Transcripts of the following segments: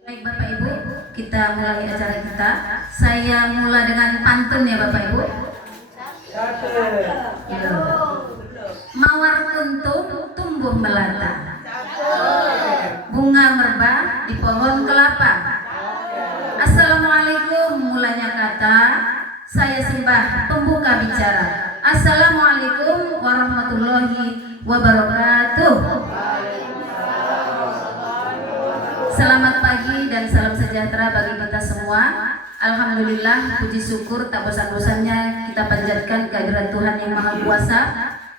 Baik Bapak Ibu, kita mulai acara kita. Saya mulai dengan pantun ya Bapak Ibu. Mawar kuntum tumbuh melata, bunga merbah di pohon kelapa. Assalamualaikum mulanya kata, saya sembah pembuka bicara. Assalamualaikum warahmatullahi wabarakatuh. Selamat pagi dan salam sejahtera bagi kita semua. Alhamdulillah, puji syukur tak bosan-bosannya kita panjatkan kehadirat Tuhan yang Maha Kuasa,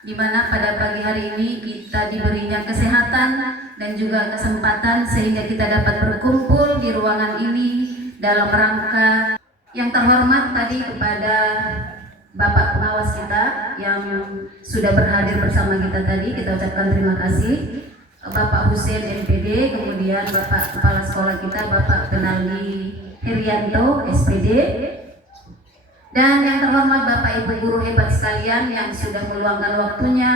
di mana pada pagi hari ini kita diberinya kesehatan dan juga kesempatan sehingga kita dapat berkumpul di ruangan ini dalam rangka yang terhormat tadi kepada Bapak pengawas kita yang sudah berhadir bersama kita tadi, kita ucapkan terima kasih. Bapak Husein MPD, kemudian Bapak Kepala Sekolah kita Bapak Kenali Herianto SPD, dan yang terhormat Bapak Ibu guru hebat sekalian yang sudah meluangkan waktunya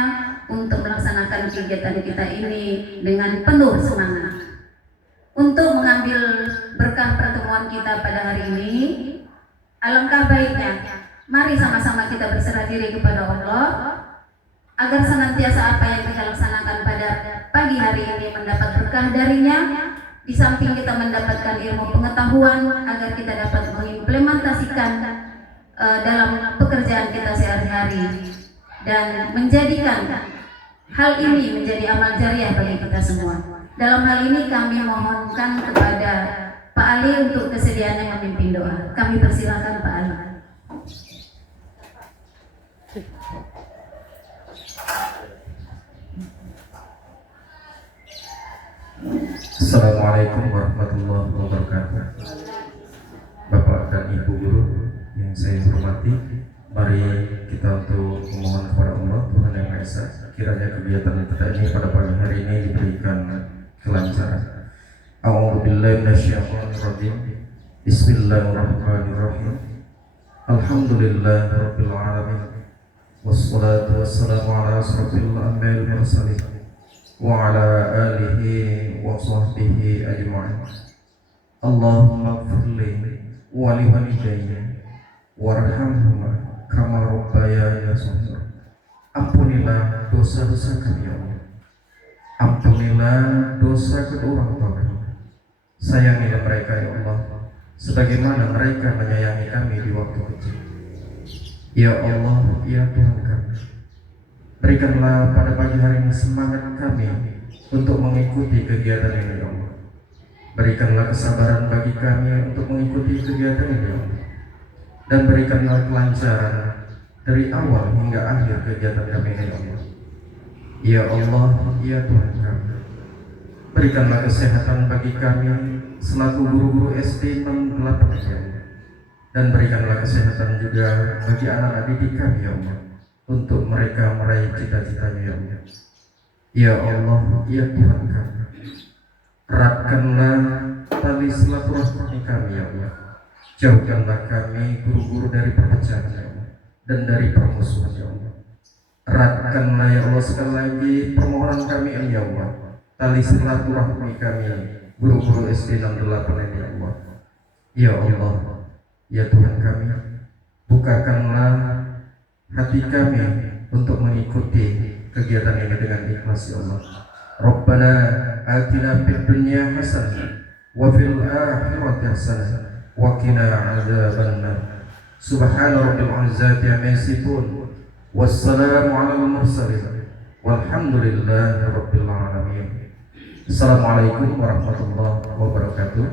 untuk melaksanakan kegiatan kita ini dengan penuh semangat. Untuk mengambil berkah pertemuan kita pada hari ini, alangkah baiknya mari sama-sama kita berserah diri kepada Allah agar senantiasa apa yang kita laksanakan pada pagi hari ini mendapat berkah darinya, di samping kita mendapatkan ilmu pengetahuan agar kita dapat mengimplementasikan dalam pekerjaan kita sehari-hari dan menjadikan hal ini menjadi amal jariah bagi kita semua. Dalam hal ini kami mohonkan kepada Pak Ali untuk kesediaannya memimpin doa. Kami persilakan Pak Ali. Assalamualaikum warahmatullahi wabarakatuh. Bapak dan Ibu guru yang saya hormati, mari kita untuk memohon kepada Allah Tuhan Yang Maha Esa, kiranya kegiatan kita ini pada pagi hari ini diberikan kelancaran. A'udzubillahi minasyaitonir rajim. Bismillahirrahmanirrahim. Alhamdulillahirabbil alamin. Wassalatu wassalamu ala asrofil anbiya'il mursalin wa ala alihi wa sahbihi ajma'in. Allahumma ighfirli wa li walidayya warhamhuma kama rabbayani shaghira. Ampunilah dosa-dosa kami ya Allah. Ampunilah dosa kedua orang tua kami. Sayangilah mereka ya Allah sebagaimana mereka menyayangi kami di waktu kecil. Ya Allah, ya Tuhan kami, berikanlah pada pagi hari ini semangat kami untuk mengikuti kegiatan ini ya Allah. Berikanlah kesabaran bagi kami untuk mengikuti kegiatan ini ya Allah. Dan berikanlah kelancaran dari awal hingga akhir kegiatan kami ini ya Allah. Ya Allah, ya Tuhan kami, berikanlah kesehatan bagi kami selaku guru-guru SD 68 ya Allah. Dan berikanlah kesehatan juga bagi anak didik kami ya Allah, untuk mereka meraih cita-citanya ya Allah. Ya Allah, ya Tuhan kami, eratkanlah tali silaturahmi kami ya Allah. Jauhkanlah kami guru-guru dari perpecahan ya Allah dan dari permusuhan ya Allah. Eratkanlah ya Allah sekali lagi permohonan kami ini ya Allah, tali silaturahmi kami guru-guru SD 68 ini ya Allah. Ya Allah, ya Tuhan kami, bukakanlah hati kami untuk mengikuti kegiatan ini dengan ikhlas ya Allah. Rabbana atina fid dunya hasanah wa fil akhirati hasanah wa qina adzabannar. Subhana rabbil izzati amma yasifun wassalamu alal mursalin walhamdulillahi rabbil alamin. Assalamualaikum warahmatullahi wabarakatuh.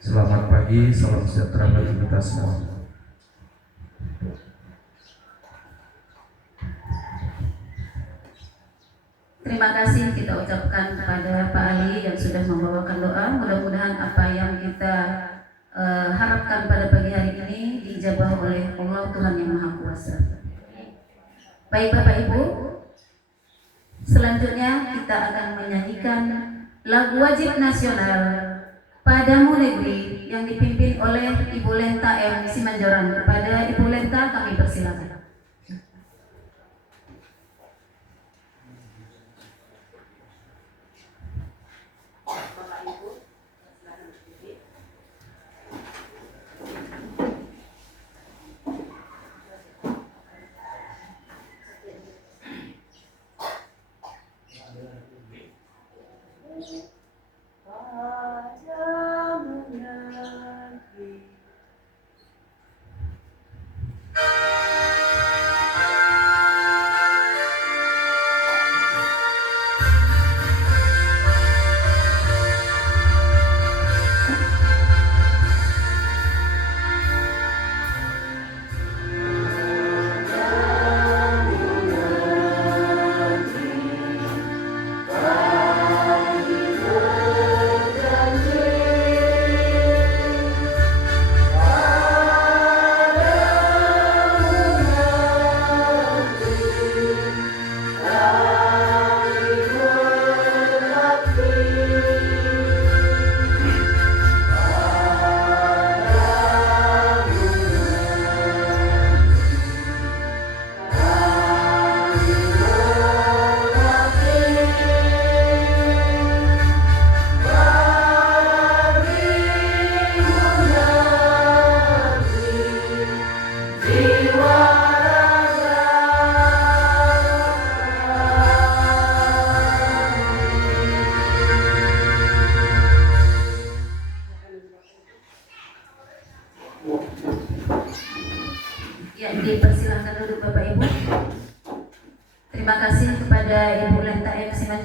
Selamat pagi, salam sejahtera bagi kita semua. Terima kasih kita ucapkan kepada Pak Ali yang sudah membawakan doa. Mudah-mudahan apa yang kita harapkan pada pagi hari ini diijabah oleh Allah Tuhan Yang Maha Kuasa. Baik Bapak Ibu, selanjutnya kita akan menyanyikan lagu wajib nasional Padamu Negeri yang dipimpin oleh Ibu Lenta M. Simanjorang. Kepada Ibu Lenta kami persilakan. Bapak Ibu, silakan berdiri.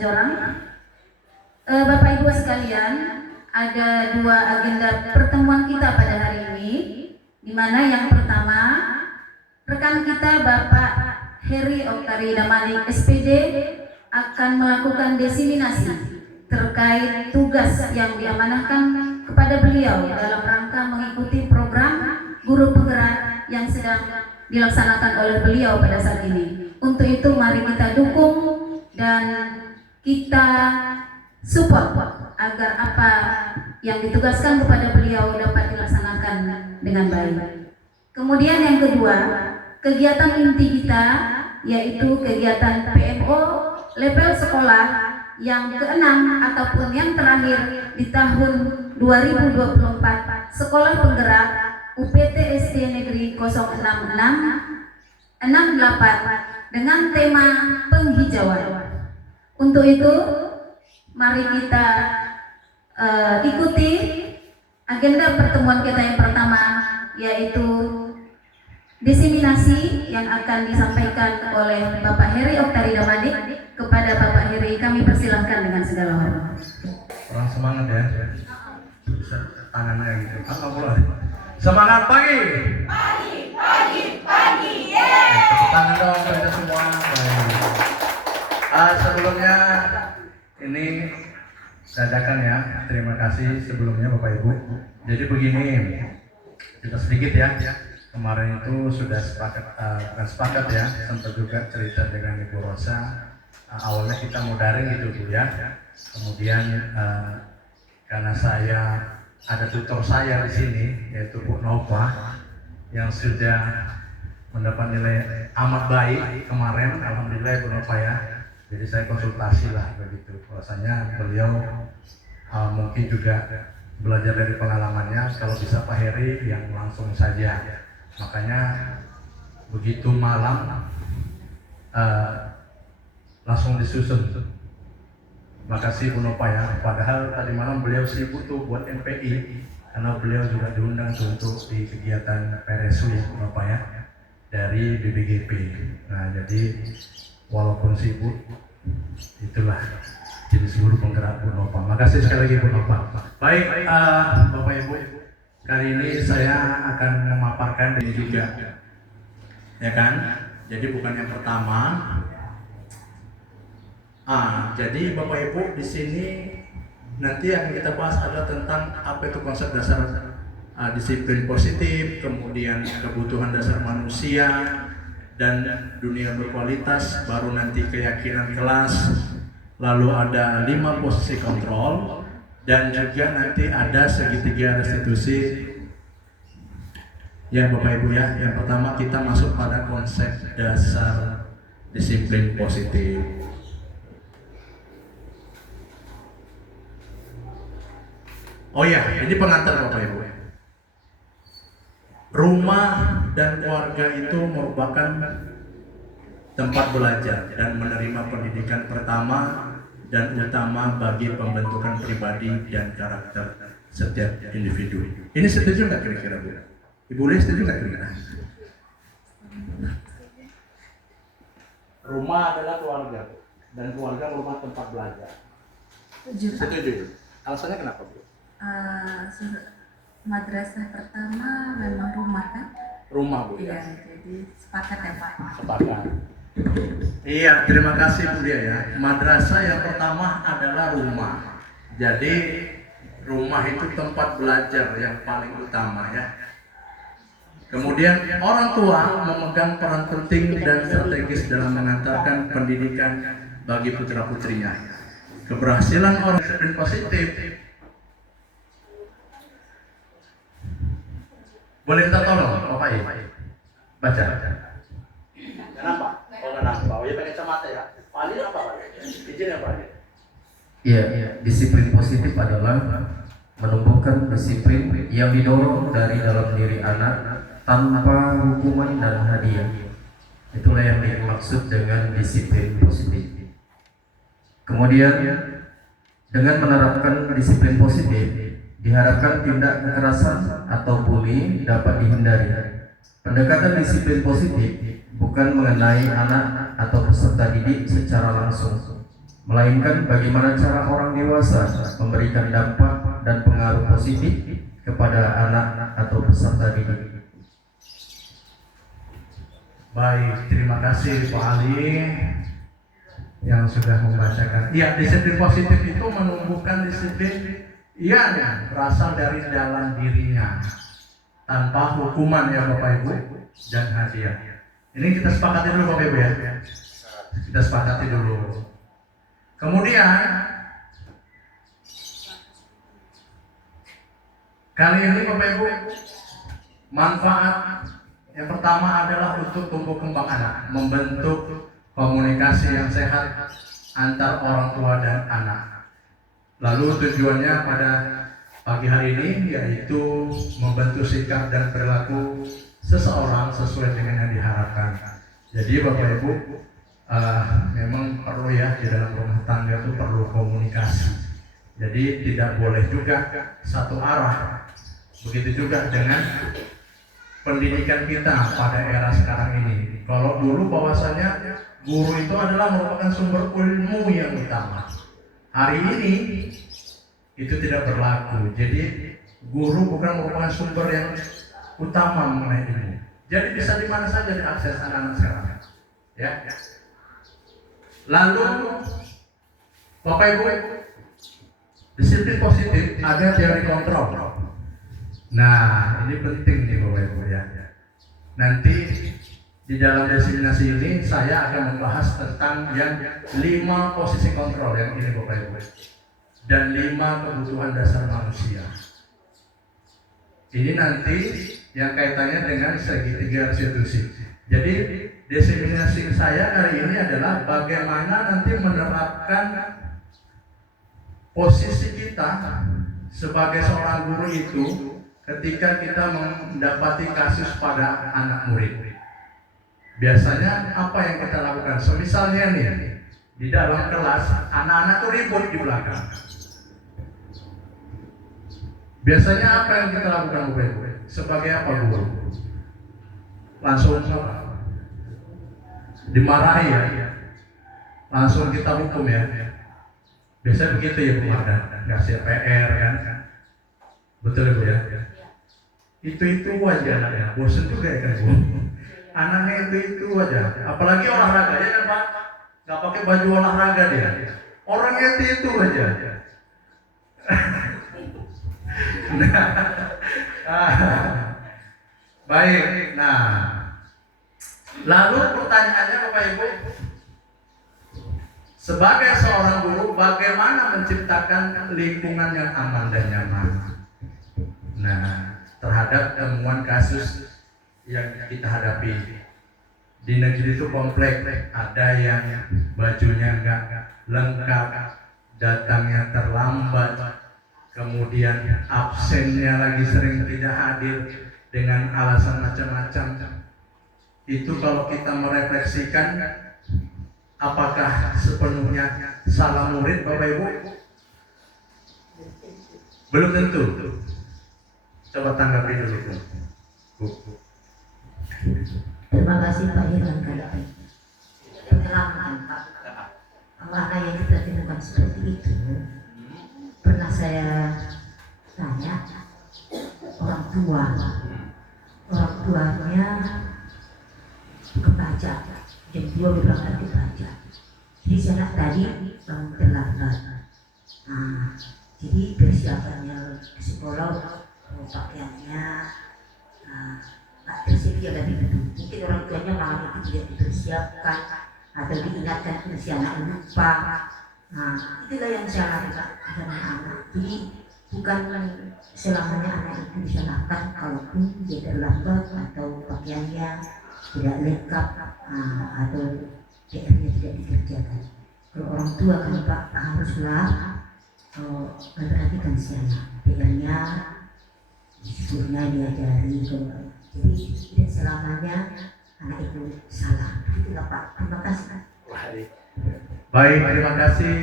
Kejorang. Bapak Ibu sekalian, ada dua agenda pertemuan kita pada hari ini, di mana yang pertama rekan kita Bapak Heri Oktari Damanik SPD akan melakukan diseminasi terkait tugas yang diamanahkan kepada beliau dalam rangka mengikuti program guru penggerak yang sedang dilaksanakan oleh beliau pada saat ini. Untuk itu mari kita dukung dan kita support agar apa yang ditugaskan kepada beliau dapat dilaksanakan dengan baik. Kemudian yang kedua, kegiatan inti kita yaitu kegiatan PMO level sekolah yang keenam ataupun yang terakhir di tahun 2024, Sekolah Penggerak UPT SD Negeri 066 68 dengan tema penghijauan. Untuk itu mari kita ikuti agenda pertemuan kita yang pertama, yaitu diseminasi yang akan disampaikan oleh Bapak Heri Oktari Damanik. Kepada Bapak Heri kami persilahkan dengan segala hormat. Orang semangat ya, bisa tangannya gitu. Apa boleh? Semangat pagi. Tepuk tangan dong kita semua. Sebelumnya ini dadakan ya. Terima kasih sebelumnya Bapak Ibu. Jadi begini, kita sedikit ya. Kemarin itu sudah bukan sepakat ya, sempat juga cerita dengan Ibu Rosa. Awalnya kita mau daring gitu Bu ya. Kemudian karena saya ada tutor saya di sini yaitu Bu Nova yang sudah mendapat nilai amat baik kemarin, alhamdulillah Bu Nova ya. Jadi saya konsultasi lah begitu. Rasanya beliau mungkin juga belajar dari pengalamannya. Kalau bisa Pak Heri yang langsung saja. Makanya begitu malam langsung disusun. Makasih Bu Nova ya. Padahal tadi malam beliau sibuk tuh buat NPI karena beliau juga diundang untuk di kegiatan PRSU ya Bu Nova ya dari BBGP. Nah jadi walaupun sibuk itulah jadi seluruh penggerak Bu Nova. Makasih sekali lagi Bu Nova. Baik Bapak Ibu, kali ini saya akan memaparkan ini juga ya kan. Jadi bukan yang pertama. Jadi Bapak Ibu di sini nanti yang kita bahas adalah tentang apa itu konsep dasar disiplin positif, kemudian kebutuhan dasar manusia dan dunia berkualitas, baru nanti keyakinan kelas, lalu ada 5 posisi kontrol, dan juga nanti ada segitiga restitusi. Ya Bapak Ibu ya, yang pertama kita masuk pada konsep dasar disiplin positif. Oh ya, ini pengantar Bapak Ibu. Rumah dan keluarga itu merupakan tempat belajar dan menerima pendidikan pertama dan utama bagi pembentukan pribadi dan karakter setiap individu. Ini setuju nggak kira-kira Bu? Ibu Lee setuju nggak kira-kira? Rumah adalah keluarga dan keluarga merupakan tempat belajar. Setuju. Alasannya kenapa Bu? Madrasah pertama memang rumah kan? Rumah Bu Iya, ya? jadi sepakat ya Pak? Sepakat. Iya, terima kasih Bu Lia ya. Madrasah yang pertama adalah rumah. Jadi rumah itu tempat belajar yang paling utama ya. Kemudian orang tua memegang peran penting dan strategis dalam mengantarkan pendidikan bagi putra putrinya. Keberhasilan orang disiplin positif. Boleh minta tolong Bapak Ibu? Baca. Kenapa? Oh kenapa? Oh ya pakai kacamata ya. Paling apa Pak? Izin ya Pak? Ya, disiplin positif adalah menumbuhkan disiplin yang didorong dari dalam diri anak tanpa hukuman dan hadiah. Itulah yang dimaksud dengan disiplin positif. Kemudian dengan menerapkan disiplin positif diharapkan tindak kekerasan atau bully dapat dihindari. Pendekatan disiplin positif bukan mengenai anak atau peserta didik secara langsung, melainkan bagaimana cara orang dewasa memberikan dampak dan pengaruh positif kepada anak atau peserta didik. Baik, terima kasih Pak Ali yang sudah membacakan. Iya, disiplin positif itu menumbuhkan disiplin yang berasal dari dalam dirinya tanpa hukuman ya Bapak Ibu dan hadiah. Ini kita sepakati dulu Bapak Ibu ya. Kita sepakati dulu. Kemudian kali ini Bapak Ibu, manfaat yang pertama adalah untuk tumbuh kembang anak, membentuk komunikasi yang sehat antar orang tua dan anak. Lalu tujuannya pada pagi hari ini yaitu membentuk sikap dan perilaku seseorang sesuai dengan yang diharapkan. Jadi Bapak Ibu, memang perlu ya di dalam rumah tangga itu perlu komunikasi. Jadi tidak boleh juga satu arah. Begitu juga dengan pendidikan kita pada era sekarang ini. Kalau dulu bahwasanya guru itu adalah merupakan sumber ilmu yang utama. Hari ini itu tidak berlaku. Jadi guru bukan merupakan sumber yang utama mengenai ilmu. Jadi bisa di mana saja diakses anak-anak sekarang. Ya. Lalu Bapak Ibu, disiplin positif ada teori kontrol. Nah, ini penting nih Bapak Ibu ya. Nanti di dalam diseminasi ini saya akan membahas tentang yang 5 posisi kontrol yang ini Bapak Ibu, dan 5 kebutuhan dasar manusia. Ini nanti yang kaitannya dengan segitiga restitusi. Jadi diseminasi saya kali ini adalah bagaimana nanti menerapkan posisi kita sebagai seorang guru itu ketika kita mendapati kasus pada anak murid. Biasanya apa yang kita lakukan? Misalnya nih, di dalam kelas anak-anak tuh ribut di belakang. Biasanya apa yang kita lakukan Bapak Ibu? Sebagai apa guru? Langsung dimarahi ya. Langsung kita hukum ya. Biasanya begitu ya Bu Marda, ngasih PR kan. Betul Bu ya? Itu aja ya, bosan juga ya kan Bu. Anaknya itu aja, apalagi olahraga dia kan Pak, nggak pakai baju olahraga dia, orangnya itu aja. Baik, nah lalu pertanyaannya Bapak Ibu, sebagai seorang guru bagaimana menciptakan lingkungan yang aman dan nyaman? Nah, terhadap temuan kasus yang kita hadapi di negeri itu kompleks, ada yang bajunya nggak lengkap, datangnya terlambat, kemudian absennya lagi sering tidak hadir dengan alasan macam-macam. Itu kalau kita merefleksikan, apakah sepenuhnya salah murid Bapak Ibu? Belum tentu. Coba tanggapi dulu Bu. Terima kasih Pak Irwan kali penerangan Pak. Anak yang kita temukan seperti itu pernah saya tanya orang tuanya kebaca jam 2 berangkat kebaca. Jadi si anak tadi bangun terlambat. Nah, jadi persiapannya ke sekolah, pakaiannya tersedia lebih dulu. Mungkin orang tuanya malam itu tidak dipersiapkan atau diingatkan si anak lupa. Nah, itulah yang saya lakukan dengan anak. Jadi bukan selamanya anak itu disalahkan kalaupun dia terlambat atau pakaiannya tidak lengkap atau PR-nya tidak dikerjakan. Kalau orang tua kan Pak haruslah memperhatikan si anak, PR-nya syukurnya diajari. Jadi tidak selamanya anak itu salah. Itulah Pak. Terima kasih. Baik, terima kasih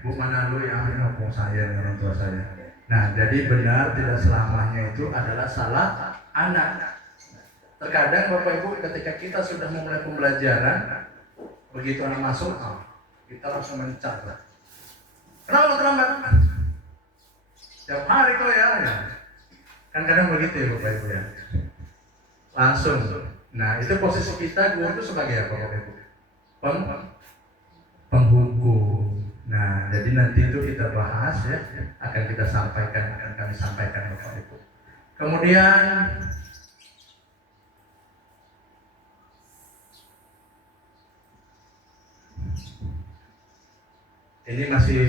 Bu Manalu yang menopang saya, orang tua saya. Nah, jadi benar tidak selamanya itu adalah salah anak. Terkadang Bapak Ibu ketika kita sudah memulai pembelajaran, begitu anak masuk, kita langsung mencar. Kenapa terlambat? Tiap hari kok ya. Kan kadang begitu ya Bapak Ibu ya. Langsung. Nah itu posisi kita, guru itu sebagai apa Bapak Ibu? Penghukum. Nah jadi nanti itu kita bahas ya, akan kami sampaikan Bapak Ibu. Kemudian ini masih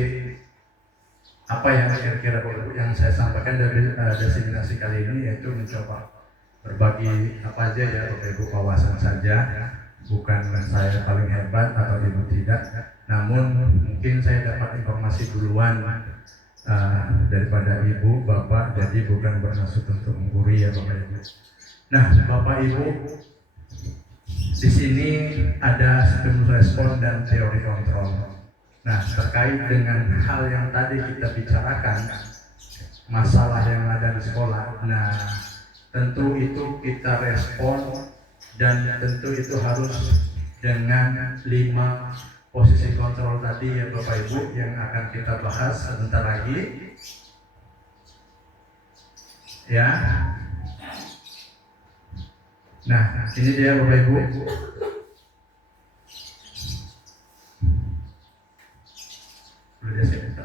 apa ya kira-kira yang saya sampaikan dari destinasi kali ini, yaitu mencoba berbagi apa aja ya Bapak Ibu, wawasan saja, bukan saya paling hebat atau Ibu tidak, namun mungkin saya dapat informasi duluan daripada Ibu Bapak, jadi bukan bermaksud untuk menggurui ya Bapak Ibu. Nah Bapak Ibu, di sini ada stimulus respon dan teori kontrol. Nah, terkait dengan hal yang tadi kita bicarakan, masalah yang ada di sekolah, nah tentu itu kita respon dan tentu itu harus dengan 5 posisi kontrol tadi ya Bapak Ibu yang akan kita bahas sebentar lagi. Ya. Nah, ini dia Bapak Ibu. Boleh saya minta?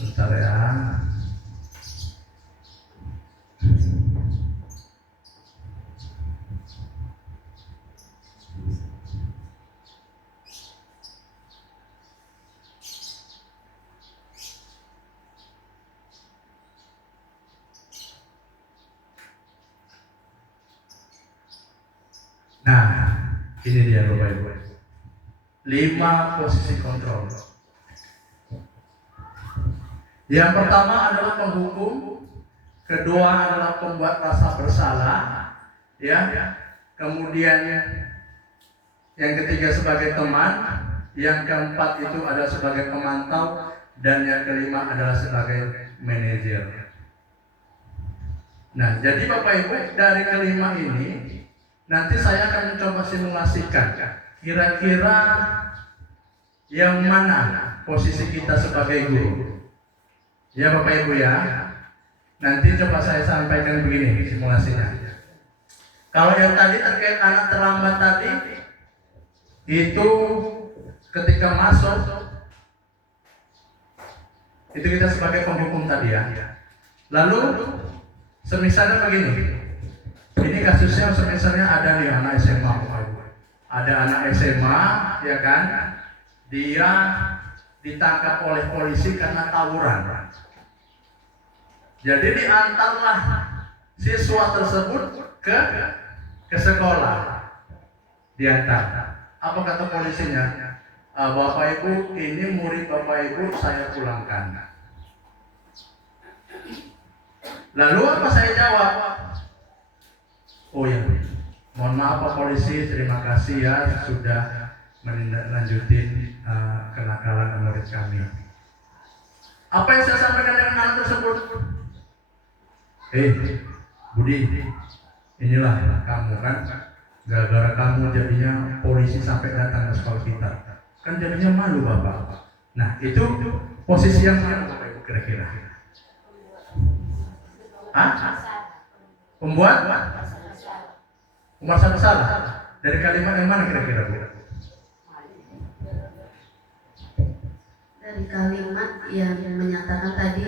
Sebentar ya. Nah, ini dia Bapak Ibu. 5 posisi kontrol. Yang pertama adalah penghukum, kedua adalah pembuat rasa bersalah, ya. Kemudian yang ketiga sebagai teman, yang keempat itu adalah sebagai pemantau, dan yang kelima adalah sebagai manajer. Nah, jadi Bapak Ibu, dari kelima ini nanti saya akan mencoba simulasikan kira-kira yang mana posisi kita sebagai guru. Ya Bapak Ibu ya. Nanti coba saya sampaikan begini simulasinya. Kalau yang tadi terkait anak terlambat tadi, itu ketika masuk itu kita sebagai penghukum tadi ya. Lalu semisalnya begini. Ini kasusnya misalnya ada nih anak SMA, ada anak SMA, ya kan? Dia ditangkap oleh polisi karena tawuran. Jadi diantarlah siswa tersebut ke sekolah. Diantar. Apa kata polisinya? Bapak Ibu, ini murid Bapak Ibu saya pulangkan. Lalu apa saya jawab? Oh ya, mohon maaf Pak Polisi, terima kasih ya sudah menindaklanjutin kenakalan murid kami. Apa yang saya sampaikan dengan anak tersebut? Budi, inilah kamu kan, gara-gara kamu jadinya polisi sampai datang ke sekolah kita, kan jadinya malu Bapak. Nah itu posisi yang mana Bapak Ibu kira-kira? Pembuat merasa bersalah. Dari kalimat yang mana kira-kira Bu? Dari kalimat yang menyatakan tadi,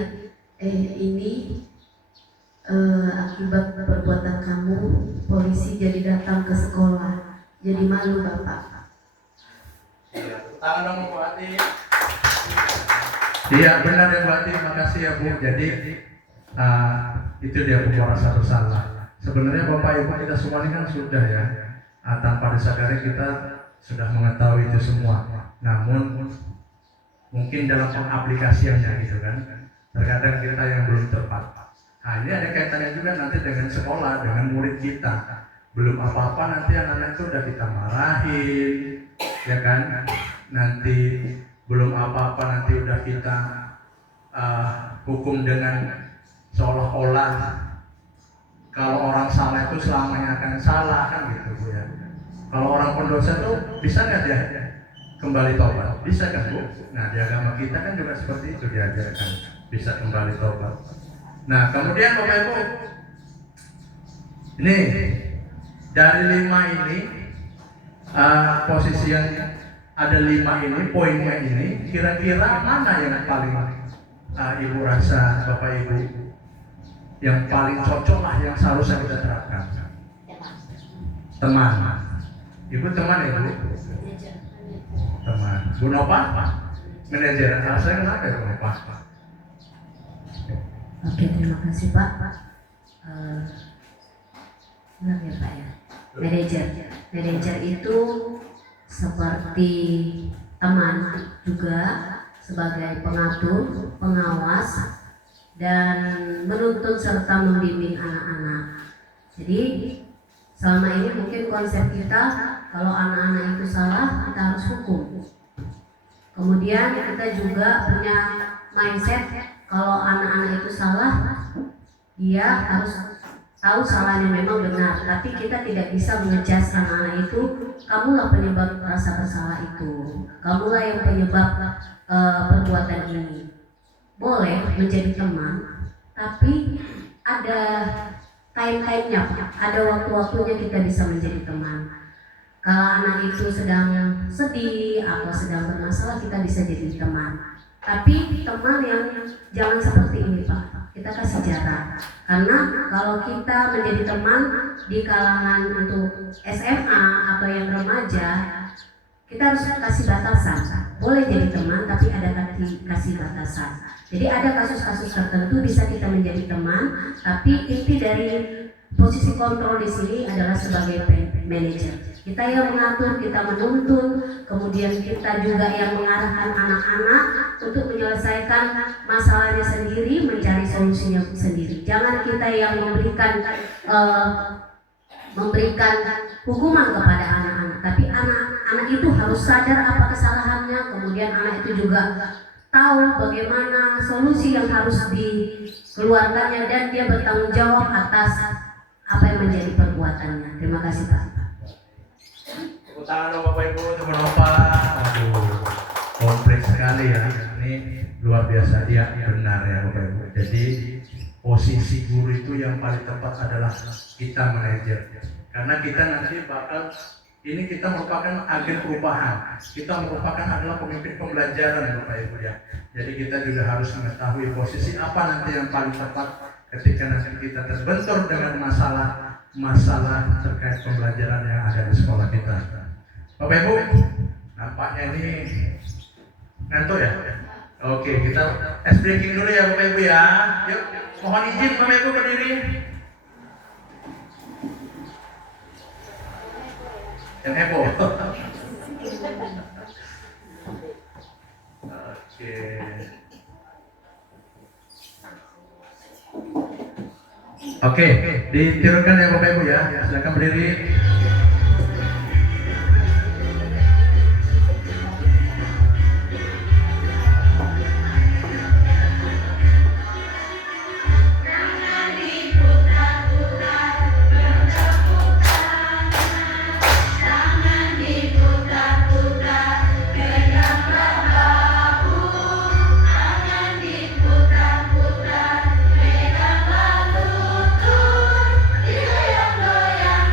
ini akibat perbuatan kamu, polisi jadi datang ke sekolah, jadi malu Bapak. Tangan dong Bu Ati. Iya benar ya Bu Ati, makasih ya Bu. Jadi itu dia Bu merasa bersalah. Sebenarnya Bapak Ibu kita semua ini kan sudah ya, tanpa disadari kita sudah mengetahui itu semua. Namun mungkin dalam pengaplikasiannya gitu kan, terkadang kita yang belum tepat. Nah ini ada kaitannya juga nanti dengan sekolah, dengan murid kita. Belum apa-apa nanti anak-anak itu udah kita marahin, ya kan? Nanti belum apa-apa nanti udah kita hukum dengan seolah-olah kalau orang salah itu selamanya akan salah kan gitu Bu ya. Kalau orang pendosa tuh bisa nggak dia kembali tobat? Bisa kan Bu? Nah di agama kita kan juga seperti itu diajarkan, bisa kembali tobat. Nah kemudian Bapak Ibu, ini dari 5 ini posisi yang ada 5 ini, poinnya ini, kira-kira mana yang paling Ibu rasa, Bapak Ibu, yang paling cocok lah, yang seharusnya kita terapkan? Teman. Ibu teman ya Bu? Teman. Bu Nova? Manajer. Saya kenapa ya Bu Nova? Oke, terima kasih Pak. Benar ya Pak ya. Manajer itu seperti teman juga, sebagai pengatur, pengawas, dan menuntun serta membimbing anak-anak. Jadi selama ini mungkin konsep kita, kalau anak-anak itu salah, kita harus hukum. Kemudian kita juga punya mindset, kalau anak-anak itu salah, dia harus tahu salahnya memang benar. Tapi kita tidak bisa mengejudge anak-anak itu, kamulah penyebab rasa bersalah itu, kamulah yang penyebab perbuatan ini. Boleh menjadi teman, tapi ada time-time-nya, ada waktu-waktunya kita bisa menjadi teman. Kalau anak itu sedang sedih atau sedang bermasalah, kita bisa jadi teman. Tapi teman yang jangan seperti ini Pak, kita kasih jarak. Karena kalau kita menjadi teman di kalangan untuk SMA atau yang remaja, kita harus kasih batasan. Boleh jadi teman, tapi ada kasih batasan. Jadi ada kasus-kasus tertentu bisa kita menjadi teman, tapi inti dari posisi kontrol di sini adalah sebagai manajer. Kita yang mengatur, kita menuntun, kemudian kita juga yang mengarahkan anak-anak untuk menyelesaikan masalahnya sendiri, mencari solusinya sendiri. Jangan kita yang memberikan hukuman kepada anak-anak, tapi anak-anak itu harus sadar apa kesalahannya, kemudian anak itu juga tahu bagaimana solusi yang harus dikeluarkannya, dan dia bertanggung jawab atas apa yang menjadi perbuatannya. Terima kasih Pak. Tepuk tangan dong Bapak Ibu untuk Nova. Aduh, kompleks sekali ya. Ini luar biasa, dia benar ya Bapak Ibu. Jadi posisi guru itu yang paling tepat adalah kita manajer. Karena kita nanti ini kita merupakan agen perubahan. Kita merupakan adalah pemimpin pembelajaran Bapak Ibu ya. Jadi kita juga harus mengetahui posisi apa nanti yang paling tepat ketika nanti kita terbentur dengan masalah terkait pembelajaran yang ada di sekolah kita. Bapak Ibu, nampaknya ini ngantuk ya? Oke, kita ice breaking dulu ya Bapak Ibu ya. Yuk, mohon izin Bapak Ibu berdiri. Yang heboh. Oke. Oke, ditirukan ya Bapak Ibu ya. Silakan berdiri. Digoyang-goyang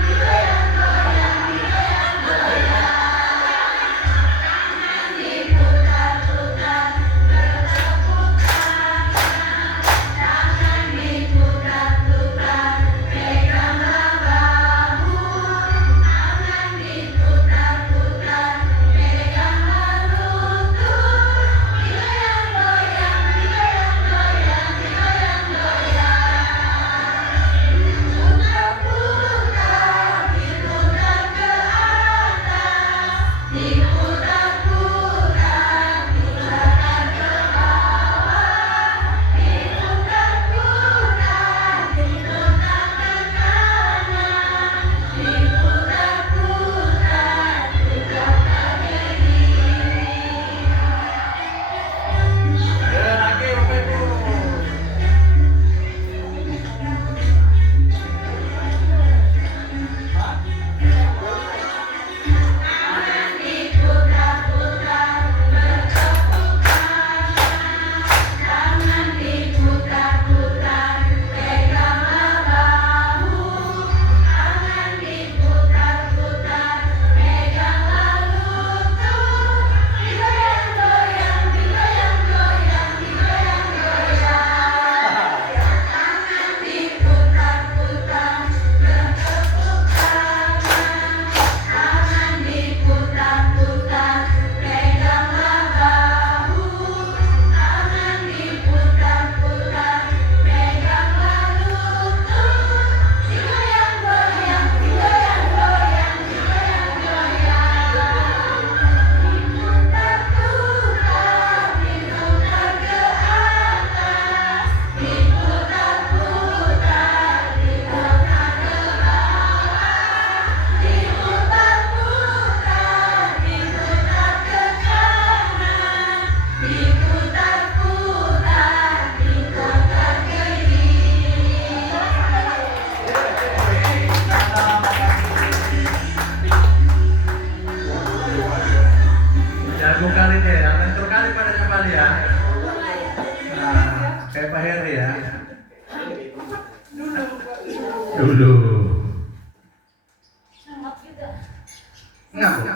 Enggak, Bu.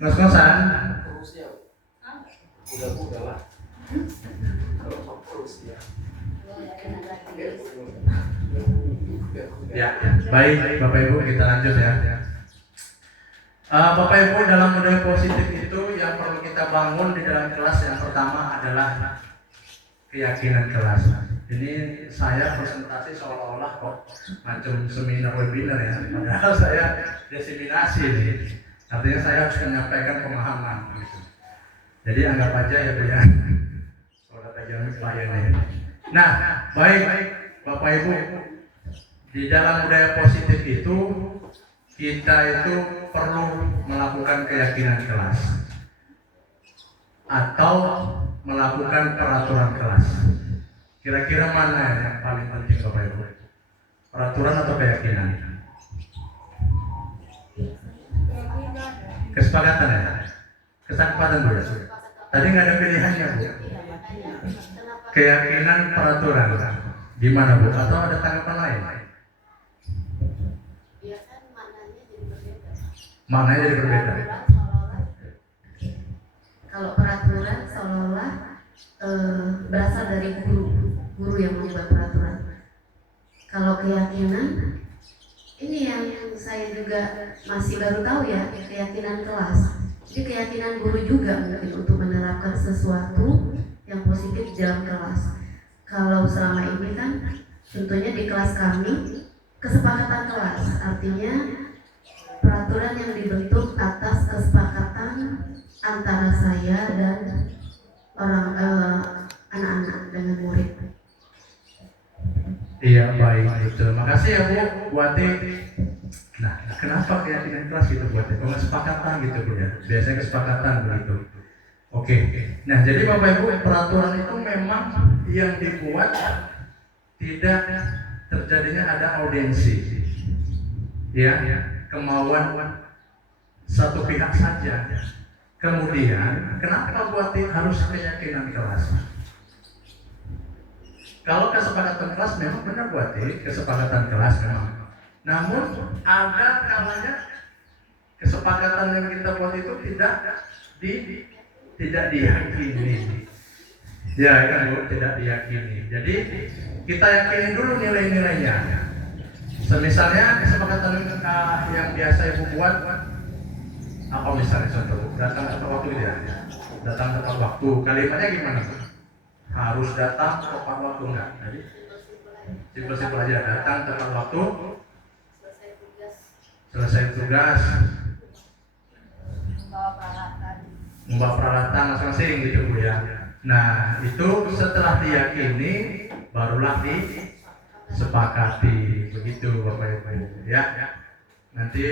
Ngos-ngosan. Ya, baik Bapak Ibu, kita lanjut ya. Bapak Ibu, dalam budaya positif itu yang perlu kita bangun di dalam kelas yang pertama adalah keyakinan kelas. Ini saya presentasi seolah-olah kok macam seminar webinar ya, padahal saya diseminasi nih. Artinya saya harus menyampaikan pemahaman gitu. Jadi anggap aja ya Bu ya, kalau pegang kliennya. Nah, baik Bapak Ibu, di dalam budaya positif itu kita itu perlu melakukan keyakinan kelas atau melakukan peraturan kelas. Kira-kira mana yang paling penting Bapak Ibu? Peraturan atau keyakinan? Kesepakatan ya? Kesepakatan Bu ya? Tadi nggak ada pilihannya Bu. Keyakinan peraturan. Gimana Bu? Atau ada tanggapan lain? Maknanya jadi berbeda. Kalau peraturan seolah-olah berasal dari guru yang membuat peraturan. Kalau keyakinan, ini yang saya juga masih baru tahu ya, keyakinan kelas. Jadi keyakinan guru juga mungkin untuk menerapkan sesuatu yang positif di dalam kelas. Kalau selama ini kan tentunya di kelas kami kesepakatan kelas, artinya peraturan yang dibentuk atas kesepakatan antara saya dan anak-anak dengan murid. Iya baik, betul. Makasih ya Bu, Buati. Nah, kenapa keyakinan kelas gitu Buati? Kesepakatan gitu Bu ya. Biasanya kesepakatan begitu. Oke. Nah, jadi Bapak Ibu, peraturan itu memang yang dibuat tidak terjadinya ada audiensi. Ya, kemauan satu pihak saja. Kemudian, kenapa Buati harus keyakinan kelas? Kalau kesepakatan kelas memang benar Buati, kesepakatan kelas memang. Namun ada kalanya kesepakatan yang kita buat itu tidak diyakini. Ya kan Bu, tidak diyakini. Jadi kita yakinin dulu nilai-nilainya. Semisalnya kesepakatan yang biasa Ibu buat, apa misalnya contoh, datang tepat waktu gitu ya? Datang tepat waktu. Kalimatnya gimana? Harus datang tepat waktu enggak? Jadi simpel-simpel aja, datang tepat waktu, selesai tugas, membawa peralatan masing-masing gitu Bu ya. Nah itu setelah diyakini barulah disepakati begitu Bapak Ibu ya. Nanti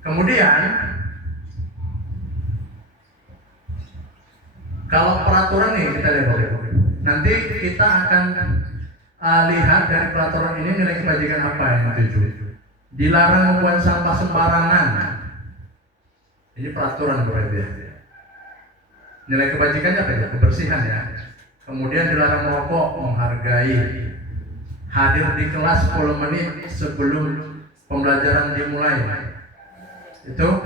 kemudian kalau peraturan nih kita lihat Bapak Ibu. Nanti kita akan lihat dari peraturan ini nilai kebajikan apa yang dituju. Dilarang membuang sampah sembarangan. Ini peraturan Bapak Ibu ya. Nilai kebajikannya apa ya? Kebersihan ya. Kemudian dilarang merokok, menghargai, hadir di kelas 10 menit sebelum pembelajaran dimulai. Itu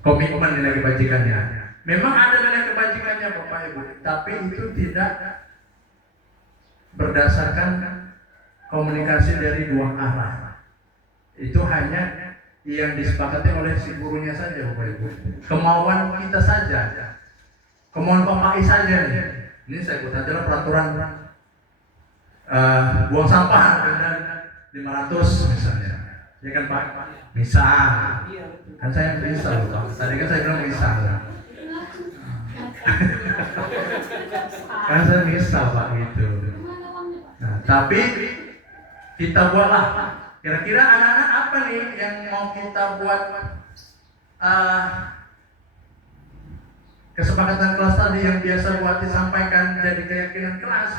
komitmen nilai kebajikannya. Memang ada nilai kebajikannya Bapak Ibu, tapi itu tidak berdasarkan komunikasi dari dua arah. Itu hanya yang disepakati oleh si gurunya saja Bapak Ibu. Kemauan kita saja. Kemauan Pak Mai saja nih. Ini saya buat adalah peraturan buang sampah dengan 500 misalnya. Ya kan Pak? Misal. Kan saya misal Pak. Tadi kan saya bilang misal. Kan saya misal Pak gitu. Nah, tapi kita buatlah. Kira-kira anak-anak apa nih yang mau kita buat kesepakatan kelas tadi yang biasa buat disampaikan jadi keyakinan kelas.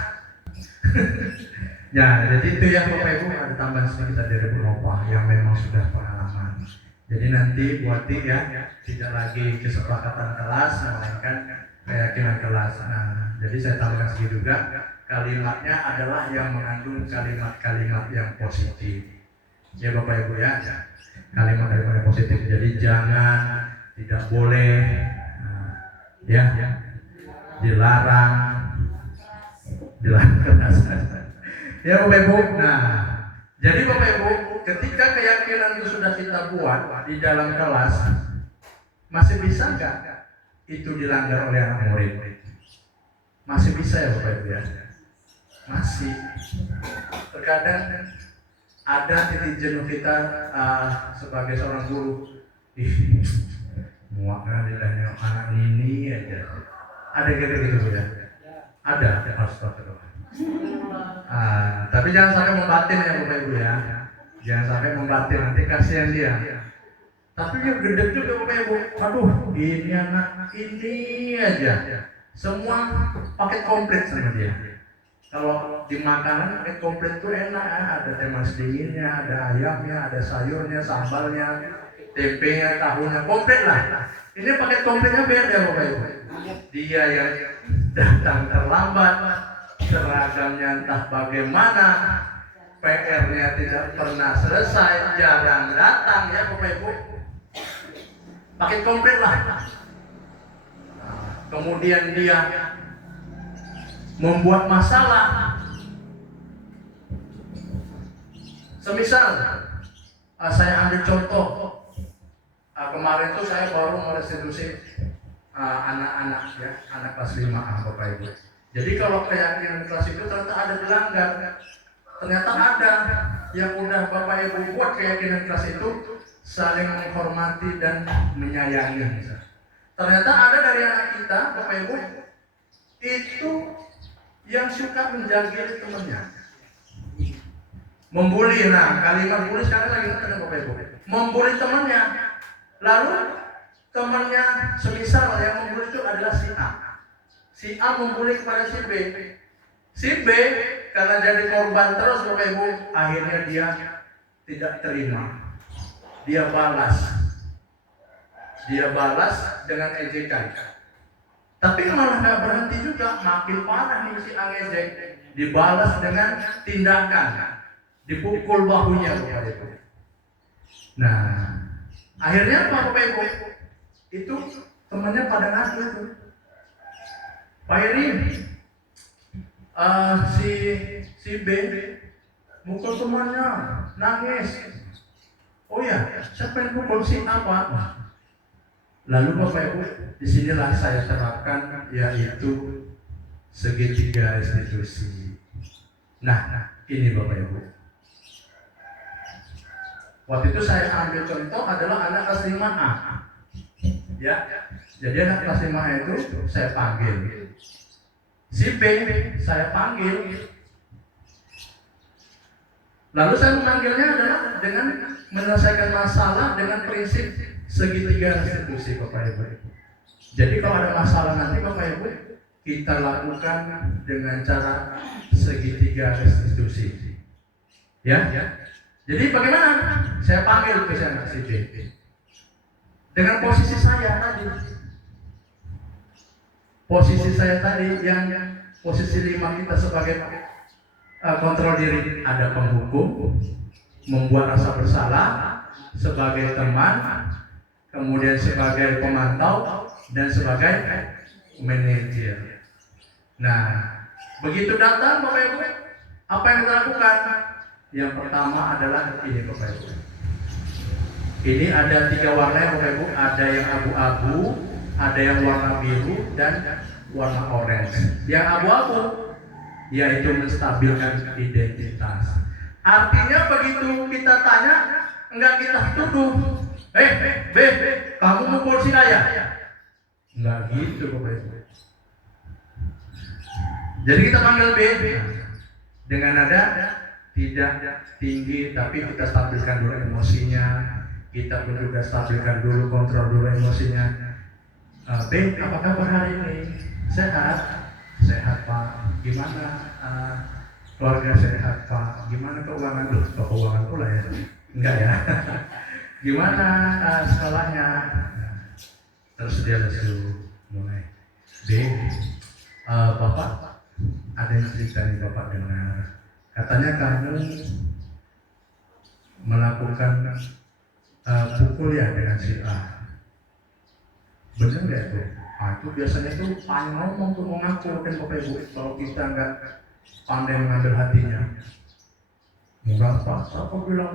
Ya, jadi itu yang Bapak Ibu ada tambahan sedikit dari Bu Nova yang memang sudah pengalaman. Jadi nanti buati ya tidak lagi kesepakatan kelas melainkan keyakinan kelas. Nah, jadi saya tambahkan sedikit juga kalimatnya adalah yang mengandung kalimat-kalimat yang positif. Ya Bapak Ibu ya, kalimat-kalimat yang positif. Jadi jangan, tidak boleh, ya, dilarang keras. Ya Bapak Ibu. Nah, jadi Bapak Ibu, ketika keyakinan itu sudah kita buat di dalam kelas, masih bisa nggak itu dilanggar oleh anak murid? Masih bisa ya Bapak Ibu ya? Masih. Terkadang ada titik jenuh kita sebagai seorang guru. Muak kali tanya anak ini aja. Ada gitu ya? Ada. Astagfirullah. Tapi jangan sampai membatin ya Bapak Ibu ya. Jangan sampai membatin, nanti kasihan dia. Tapi dia gede juga Bapak Ibu. Aduh, ini anak ini aja. Semua paket komplit sama dia. Kalau di makanan paket komplit itu enak, ada teh manis dinginnya, ada ayamnya, ada sayurnya, sambalnya, tempenya, tahunya, komplit lah. Ini paket komplitnya beda Bapak Ibu. Dia yang datang terlambat, seragamnya entah bagaimana, PR-nya tidak pernah selesai, jarang datang ya Bapak Ibu. Paket komplit lah. Kemudian dia membuat masalah. Semisal saya ambil contoh, kemarin itu saya baru merestitusi anak-anak ya, anak kelas 5A Bapak Ibu. Jadi kalau keyakinan kelas itu ternyata ada dilanggar, ternyata ada yang udah Bapak Ibu buat keyakinan kelas itu saling menghormati dan menyayangi. Ternyata ada dari anak kita Bapak Ibu itu yang suka menjagili temannya, membuli. Nah, kalimat bully sekarang lagi ngetren Bapak Ibu, membuli temannya. Lalu temannya semisal yang membuli itu adalah si A. Si A membuli kepada si B. Si B karena jadi korban terus Bapak Ibu, akhirnya dia tidak terima. Dia balas dengan ejekan. Tapi malah nggak berhenti juga, makin parah nih si A ngejek. Dibalas dengan tindakan, dipukul bahunya Bapak Ibu. Nah, akhirnya apa Bapak Ibu? Itu temannya pada ngaku itu. Pak Iri, si B mukul temannya, nangis. Oh ya, siapa yang mukul si apa? Lalu Bapak Ibu, disinilah saya terapkan yaitu segitiga restitusi. Nah, ini Bapak Ibu. Waktu itu saya ambil contoh adalah anak kelas 5A. Ya, jadi anak kelas 5A itu saya panggil. Si B saya panggil. Lalu saya memanggilnya adalah dengan menyelesaikan masalah dengan prinsip segitiga restitusi Bapak Ibu. Jadi kalau ada masalah nanti Bapak Ibu, kita lakukan dengan cara segitiga restitusi. Ya. Jadi bagaimana? Saya panggil ke sana si B. Dengan posisi saya tadi. Posisi saya tadi yang posisi 5 kita sebagai kontrol diri, ada penghukum, membuat rasa bersalah, sebagai teman, kemudian sebagai pemantau, dan sebagai manajer. Nah, begitu datang Bapak Ibu, apa yang kita lakukan? Yang pertama adalah ini Bapak Ibu. Ini ada 3 warna Bapak Ibu, ada yang abu-abu, ada yang warna biru, dan warna orange. Yang abu-abu yaitu menstabilkan identitas. Artinya begitu kita tanya, enggak kita tuduh. B, kamu mukul si Ayah? Enggak gitu Bapak Ibu. Jadi kita panggil B dengan nada tidak tinggi, tapi kita stabilkan dulu emosinya. Kita pun juga stabilkan dulu, kontrol dulu emosinya. B, apa kabar hari ini? Sehat? Sehat Pak. Gimana keluarga sehat Pak? Gimana keuangan? Keuangan pula ya? Enggak ya? Gimana sekolahnya? Terus dia langsung mulai. B, Bapak ada yang cerita nih Bapak dengar. Katanya kamu melakukan pukul ya dengan si A. Benar nggak itu? Nah, itu biasanya tuh paling ngomong tuh mau ngaku kan Bapak Ibu. Kalau kita nggak pandai mengambil hatinya, enggak Pak, siapa bilang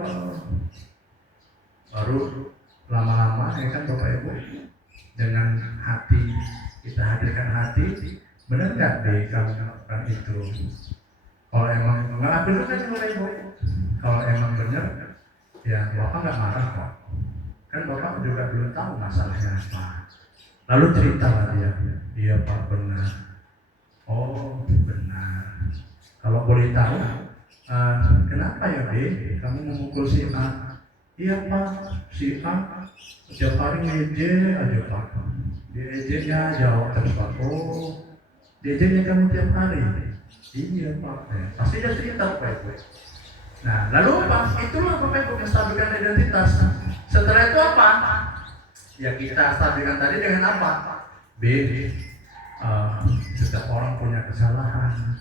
baru lama-lama ya kan Bapak Ibu, dengan hati kita hadirkan hati, benar nggak deh kamu melakukan itu? Kalau emang nggak ambil kan Bapak Ibu, kalau emang benar ya Bapak nggak marah kok, kan Bapak juga belum tahu masalahnya apa. Lalu ceritalah dia, iya Pak benar. Oh benar. Kalau boleh tahu, kenapa ya B? Kamu memukul si A? Iya Pak, si A setiap hari ngejek aja Pak. Diejeknya jawab terus Pak. Oh, diejeknya kamu tiap hari? Iya Pak. Pasti dia cerita Pak Ibu. Nah, lalu Pak, itulah Bapak Ibu menstabilkan identitas. Setelah itu apa? Ya kita stabilkan tadi dengan apa? B. Setiap orang punya kesalahan.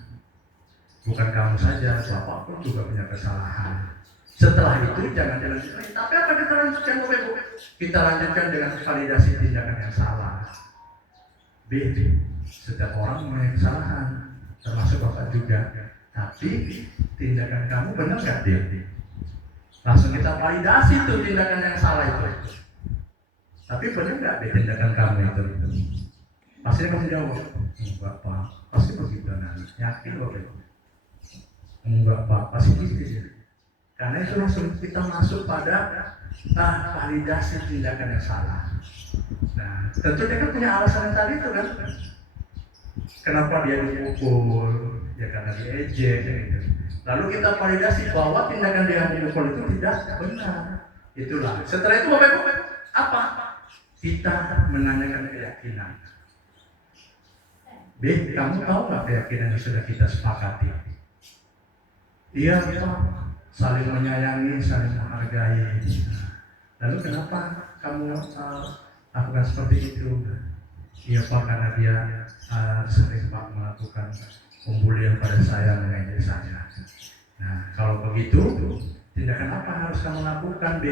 Bukan kamu saja, Bapak pun juga punya kesalahan. Setelah itu jangan dilanjutkan. Tapi apa kita lanjutkan Bapak Ibu? Kita lanjutkan dengan validasi tindakan yang salah. B. Setiap orang punya kesalahan, termasuk Bapak juga. Tapi tindakan kamu benar nggak D? Langsung kita validasi tuh tindakan yang salah itu. Tapi benar nggak deh tindakan kamu itu? Pasti kamu jawab, enggak Pak, pasti begitu nanti. Yakin Bapak Ibu? Enggak Pak, pasti gitu ya. Karena itu langsung kita masuk pada validasi tindakan yang salah. Nah, tentu dia kan punya alasan yang tadi itu kan. Kenapa dia dipukul? Ya karena diejek gitu. Lalu kita validasi bahwa tindakan dia memukul itu tidak benar. Itulah. Setelah itu Bapak Ibu apa? Kita menanyakan keyakinan. B, kamu tahu nggak keyakinan yang sudah kita sepakati? Iya Pak, saling menyayangi, saling menghargai. Lalu kenapa kamu lakukan seperti itu? Iya Pak, karena dia sering Pak melakukan pembulian pada saya, mengejek saya. Nah, kalau begitu, tindakan apa yang harus kamu lakukan B?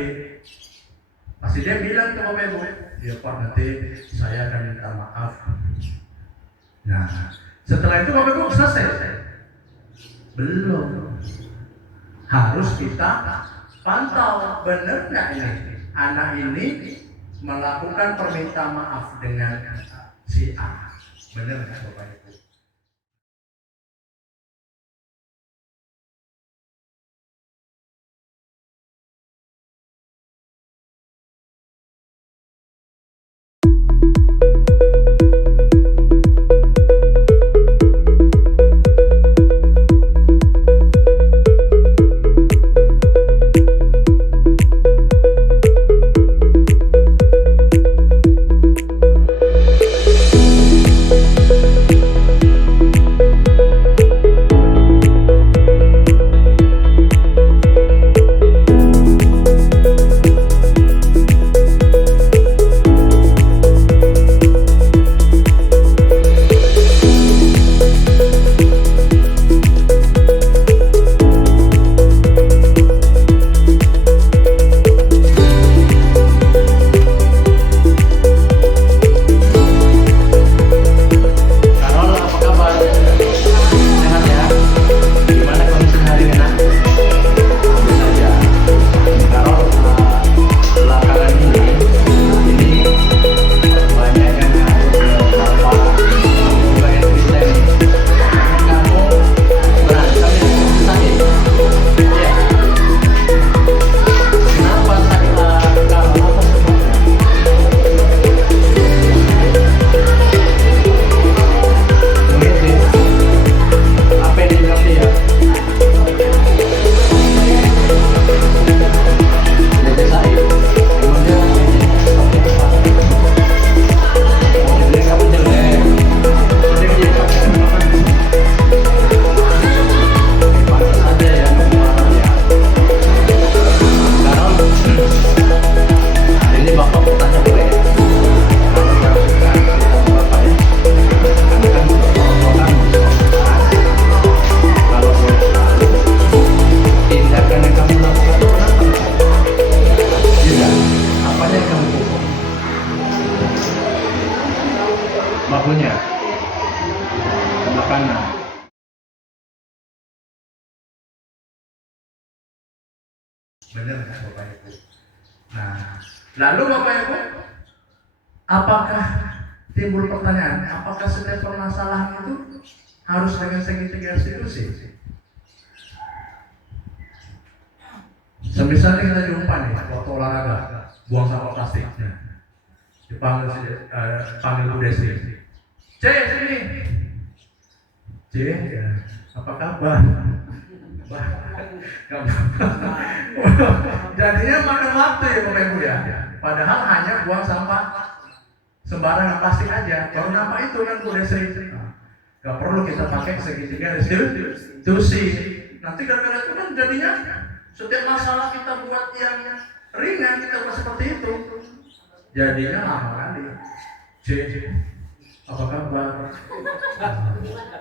Pasti dia bilang ke Bapak Ibu, ya Pak nanti saya akan minta maaf. Nah, setelah itu Bapak Ibu selesai? Belum. Harus kita pantau, benar nggak ini? Anak ini melakukan permintaan maaf dengan si A. Benar nggak Bapak Ibu? Benar nggak Bapak Ibu? Nah, lalu Bapak Ibu, apakah timbul pertanyaan, apakah setiap permasalahan itu harus dengan segitiga restitusi? Semisal kita jumpa nih waktu olahraga, buang sampah plastik, panggil Bu Desi, C sini, C, ya, apa kabar? Bah, jadinya makan waktu ya Bapak Ibu ya. Padahal hanya buang sampah sembarangan plastik aja. Baru nama itu kan Bu Desi. Gak perlu kita pakai segitiga restitusi. Nanti gara-gara itu kan jadinya setiap masalah kita buat yang ringan, kita buat seperti itu, jadinya lama kali. C, apa kabar?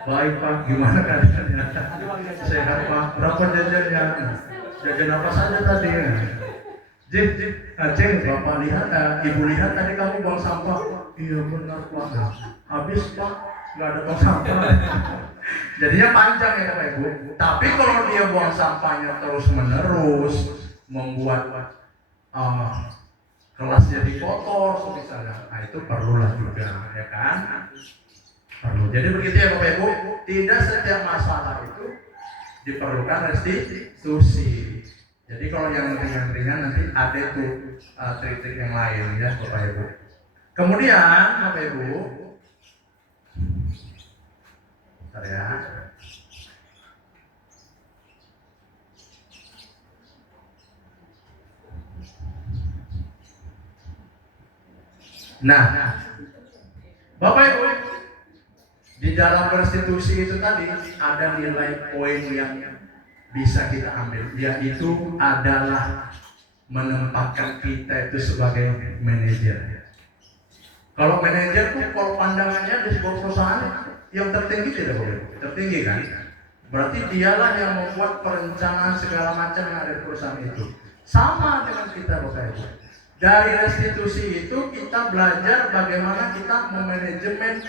Baik Pak, gimana keadaannya? Sehat Pak, berapa jajannya? Jajan apa saja tadi? C, Bapak lihat, Ibu lihat tadi kamu buang sampah. Iya benar Pak, habis Pak, nggak ada buang sampah. Jadinya panjang ya Bapak Ibu. Tapi kalau dia buang sampahnya terus menerus, membuat kelas jadi kotor misalnya, nah itu perlulah juga, ya kan? Perlu. Jadi begitu ya Bapak Ibu. Tidak setiap masalah itu diperlukan restitusi. Jadi kalau yang ringan-ringan nanti ada tuh trik-trik yang lain ya Bapak Ibu. Kemudian Bapak Ibu, bentar ya. Nah, Bapak Ibu, di dalam restitusi itu tadi ada nilai poin yang bisa kita ambil, yaitu adalah menempatkan kita itu sebagai manajer. Kalau manajer tuh kalau pandangannya di sebuah perusahaan yang tertinggi tidak boleh, tertinggi kan? Berarti dialah yang membuat perencanaan segala macam yang ada di perusahaan itu. Sama dengan kita Bapak Ibu. Dari restitusi itu kita belajar bagaimana kita memanajemen,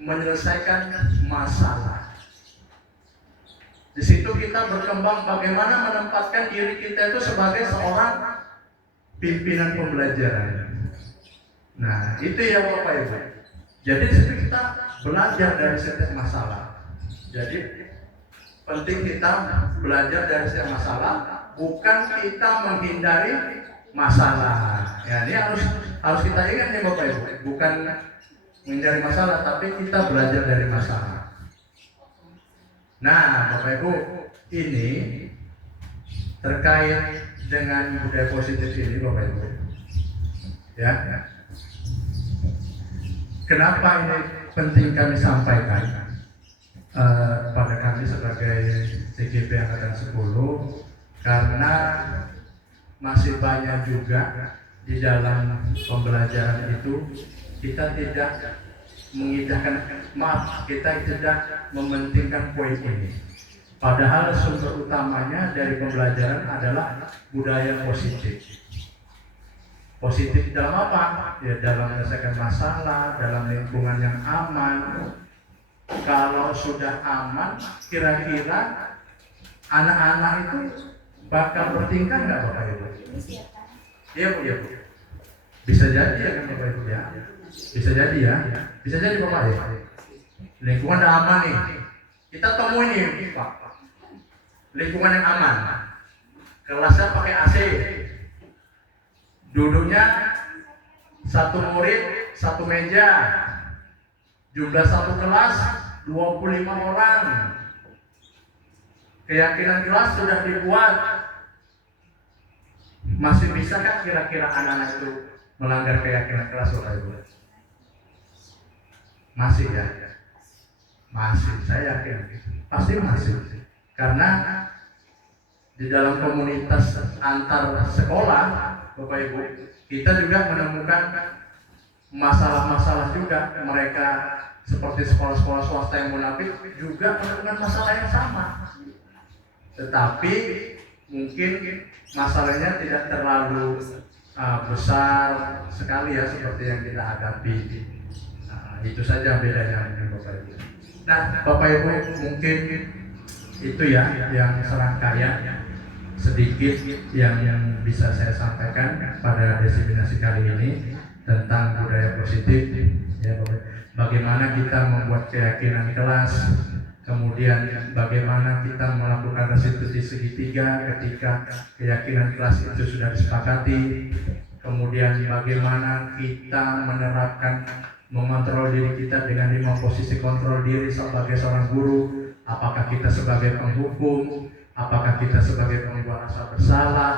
menyelesaikan masalah. Di situ kita berkembang bagaimana menempatkan diri kita itu sebagai seorang pimpinan pembelajaran. Nah, itu ya Bapak Ibu. Jadi di situ kita belajar dari setiap masalah. Jadi penting kita belajar dari setiap masalah, bukan kita menghindari masalah. Ya, ini harus kita ingat nih Bapak Ibu, bukan menghindari masalah, tapi kita belajar dari masalah. Nah, Bapak Ibu, ini terkait dengan budaya positif ini Bapak Ibu. Ya. Kenapa ini penting kami sampaikan pada kami sebagai CGP Angkatan 10? Karena masih banyak juga di dalam pembelajaran itu kita tidak mengindahkan, kita tidak mementingkan poin ini. Padahal sumber utamanya dari pembelajaran adalah budaya positif. Positif dalam apa? Ya dalam menyelesaikan masalah, dalam lingkungan yang aman. Kalau sudah aman, kira-kira anak-anak itu bakal bertingkah nggak Bapak Ibu? Iya Bu, iya Bu. Bisa jadi ya kan Bapak Ibu ya. Bisa jadi ya. Bisa jadi Bapak ya. Lingkungan udah aman nih. Kita temuin nih Pak. Lingkungan yang aman. Kelasnya pakai AC. Duduknya satu murid, satu meja. Jumlah satu kelas 25 orang. Keyakinan kelas sudah dibuat. Masih bisa kan kira-kira anak-anak itu melanggar keyakinan kelas Bapak Ibu? Masih ya? Masih, saya yakin. Pasti masih. Karena di dalam komunitas antar sekolah Bapak Ibu, kita juga menemukan masalah-masalah juga. Mereka seperti sekolah-sekolah swasta yang munafik juga menemukan masalah yang sama. Tetapi mungkin masalahnya tidak terlalu besar sekali ya seperti yang kita hadapi. Itu saja bedanya dengan Bapak Ibu. Nah, Bapak Ibu mungkin itu ya yang serangkaian sedikit yang bisa saya sampaikan pada diseminasi kali ini tentang budaya positif, ya, bagaimana kita membuat keyakinan kelas, kemudian bagaimana kita melakukan restitusi segitiga ketika keyakinan kelas itu sudah disepakati, kemudian bagaimana kita menerapkan mengontrol diri kita dengan 5 posisi kontrol diri sebagai seorang guru, apakah kita sebagai penghukum, apakah kita sebagai pembuat rasa bersalah,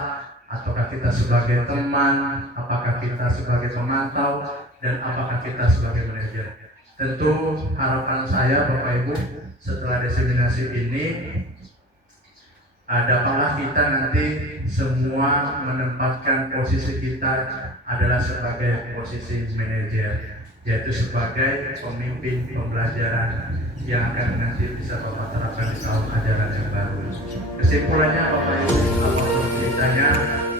ataukah kita sebagai teman, apakah kita sebagai pemantau, dan apakah kita sebagai manajer. Tentu harapan saya Bapak Ibu setelah diseminasi ini dapatlah kita nanti semua menempatkan posisi kita adalah sebagai posisi manajer, yaitu sebagai pemimpin pembelajaran yang akan nanti bisa Bapak terapkan di tahun ajaran yang baru. Kesimpulannya Bapak Ibu, apapun ceritanya,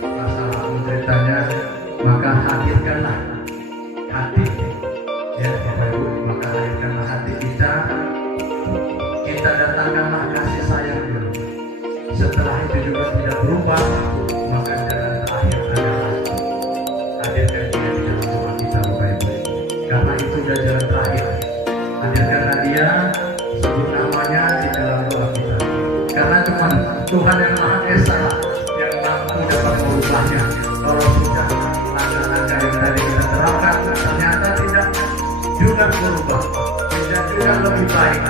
masalah ceritanya, maka hadirkanlah hati, ya Bapak Ibu, maka hadirkanlah hati kita datangkanlah kasih sayang dulu. Setelah itu juga tidak berubah, maka jalan terakhir adalah hadirkan dia di dalam rumah kita Bapak Ibu, karena itu sudah jalan terakhir. Hadirkanlah dia, sebut namanya di dalam doa kita, karena cuma Tuhan yang Maha Esa yang mampu dapat merubahnya. Kalau sudah langkah-langkah yang tadi kita terapkan ternyata tidak juga berubah, tidak juga lebih baik,